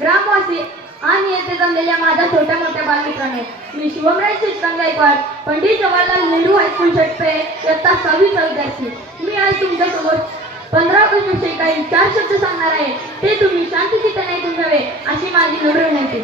ग्रामवासी आणि येथे जमलेल्या माझ्या छोट्या मोठ्या बालमित्रांनो, मी शिवमराज श्रीकांत गायकवाड, पंडित जवाहरलाल नेहरू हायस्कूल षटपे इयत्ता 6वीचा विद्यार्थी. मी आज तुमच्यासोबत 15 ऑगस्ट विषयी काही 4 शब्द सांगणार आहे. ते तुम्ही शांतचित्ताने ऐकून घ्यावे अशी माझी नम्र विनंती.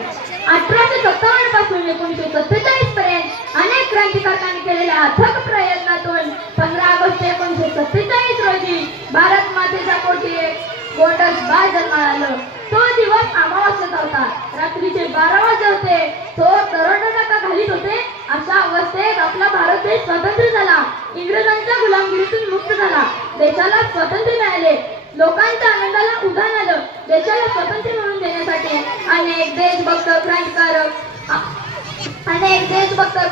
1857 पासून 1947 पर्यंत अनेक क्रांतिकारकांनी केलेल्या अथक प्रयत्नातून 15 ऑगस्ट 1947 रोजी भारत मातेच्या पोटी एक गोंडस बाळ जन्माला आलं. तो दिवस अमावास्येचा होता. रात्रीचे 12 वाजले होते. तो तरोडा घालीत होते. अशा अवस्थेत आपला भारत देश स्वतंत्र झाला. इंग्रजांच्या गुलामगिरीतून मुक्त झाला. देशाला स्वातंत्र्य मिळाले. लोकांच्या आनंदाला उधाण आलं. देशाला स्वातंत्र्य मिळवून देण्यासाठी अनेक देशभक्त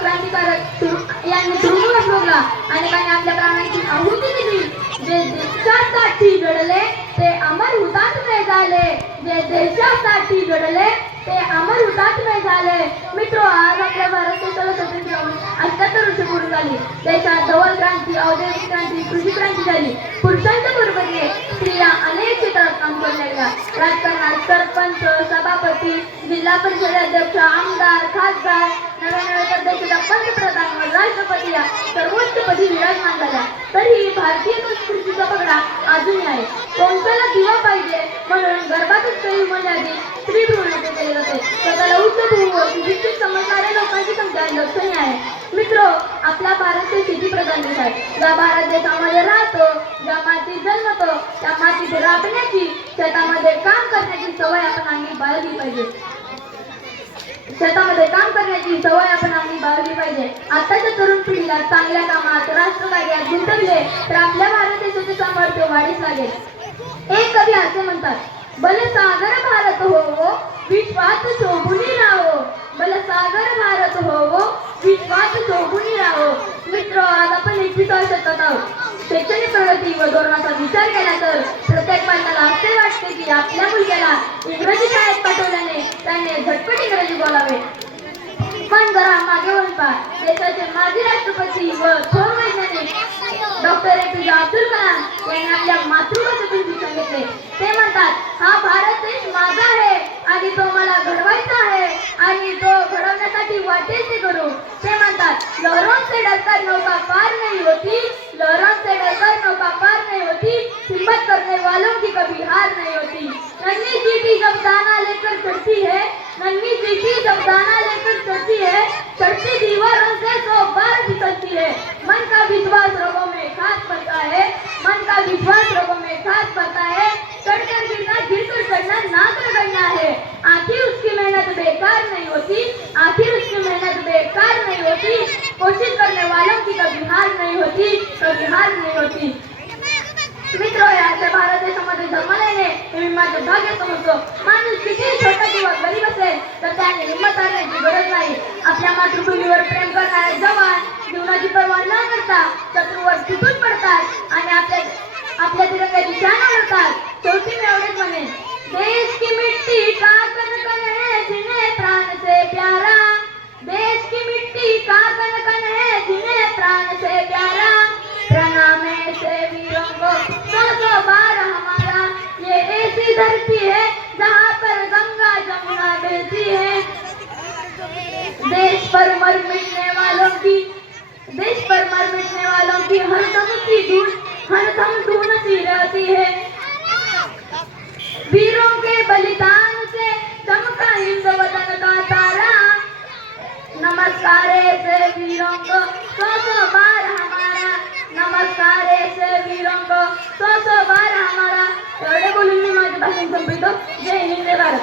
क्रांतिकारक यांनी तुरुंगात भोगला. अनेकांनी आपल्या प्राणांची आहुती दिली. जे देशासाठी लढले ते अमर हुतात्मे झाले. जे देशासाठी लढले ते अमर हुतात्मे झाले. मित्रो, आज आपल्या भारत देशाला स्वातंत्र्य होऊन 78 वर्ष पूर्ण झाली. देशात धवल क्रांती, औद्योगिक क्रांती, कृषी क्रांती झाली. पुरुषांच्या बरोबरीने स्त्रिया अनेक क्षेत्रात काम करू लागल्या. राजकारणात सरपंच, सभापती, जिल्हा परिषद अध्यक्ष, आमदार, खासदार, नव्या देशाच्या पंतप्रधान व राष्ट्रपती या सर्वोच्च पदी विराजमान झाल्या. तरीही भारतीय संस्कृतीचा पगडा अजूनही आहे. कोणत्याला दिवा पाहिजे म्हणून गर्भातच काही महिन्याआधी स्त्री भ्रूण हत्या केली जाते. स्वतःला उच्च भूमीवर सुशिक्षित समजणाऱ्या लोकांची संख्या लक्षणीय आहे. मित्रो, आपला भारत देश शेतीप्रधान देश आहे. ज्या भारत देशामध्ये राहतो, ज्या मातीत जन्मतो, त्या मातीत राबण्याची, शेतामध्ये काम करण्याची सवय आपण अंगी बाळगली पाहिजे. शेतामध्ये काम करण्याची सवय आपण अंगी बाळगली पाहिजे. आताच्या तरुण पिढीला चांगल्या कामात, राष्ट्रकार्यात गुंतवले तर आपल्या भारत देशाचे सामर्थ्य वाढीस लागेल. एक कवी असे म्हणतात, बलसागर भारत होवो, विश्वात शोभुनी राहो. बलसागर भारत होवो, विश्वात शोभुनी राहो. मित्र, आज आपण 21व्या शतकात आहोत. शैक्षणिक प्रगती व धोरणाचा विचार केला तर प्रत्येक पालकाला असे वाटते की आपल्या मुलग्याला इंग्रजी शाळेत पाठवल्याने त्याने झटपट इंग्रजी बोलावे. पण जरा मागे वळून पहा. देशाचे माजी राष्ट्रपती व थोर वैज्ञानिक डॉक्टर APJ अब्दुल कलाम यांनी आपल्या मातृभाषेतून शिक्षण घेतले. ते म्हणतात, हा भारत देश माझा आहे आणि तो मला घडवायचा आहे आणि तो घडवण्यासाठी वाटेल ते करू. ते म्हणतात, लहरों से डरकर नौका पार नहीं होती, लहरों से डरकर नौका पार नहीं होती, हिम्मत करने वालों की कभी हार नहीं होती. नन्ही चींटी जब दाना लेकर चढ़ती है, नन्ही चींटी जब दाना लेकर चढ़ती है, चढ़ती दीवारों से 100 बार फिसलती है. मन का विश्वास रगों में खास पड़ता है, मन का विश्वास रगों में खास पड़ता है. चढ़कर गिरना, गिरकर चढ़ना, नाक रगड़ना है. आखिर उसकी मेहनत बेकार नहीं होती, आखिर उसकी मेहनत बेकार नहीं होती. कोशिश करने वालों की कभी हार नहीं होती, कभी हार नहीं होती. मित्रो, या भारत देशामध्ये जन्माला येणे हे मी माझं भाग्य समजतो. माणूस किती छोटा किंवा गरीब असेल तर त्याने हिंमत हारण्याची गरज नाही. आपल्या मातृभूमीवर प्रेम करणारे जवान जीवनाची पर्वा न करता शत्रूवर तुटून पडतात आणि आपल्या तिरंग्याची शान ओळखतात. शेवटी मी एवढेच म्हणेन, देश की मिट्टी का कण कण है जिन्हें प्राण से प्यारा. देश की मिट्टी का कण कण है जिन्हें प्राण से प्यारा. प्रणाम ऐसे वीरों को 100 बार हमारा. ये ऐसी धरती है जहाँ पर गंगा जमुना बहती है. देश पर मर मिटने वालों की हरदम धून सी रहती है. वीरों के बलिदान से चमका हिंद वतन का तारा. नमस्कार ऐसे वीरों को 100 बार हमारा. नमस्कार ऐसे वीरों को 100 बार हमारा. एवढे बोलून मी माझे भाषण संपवितो. जय हिंद, जय भारत.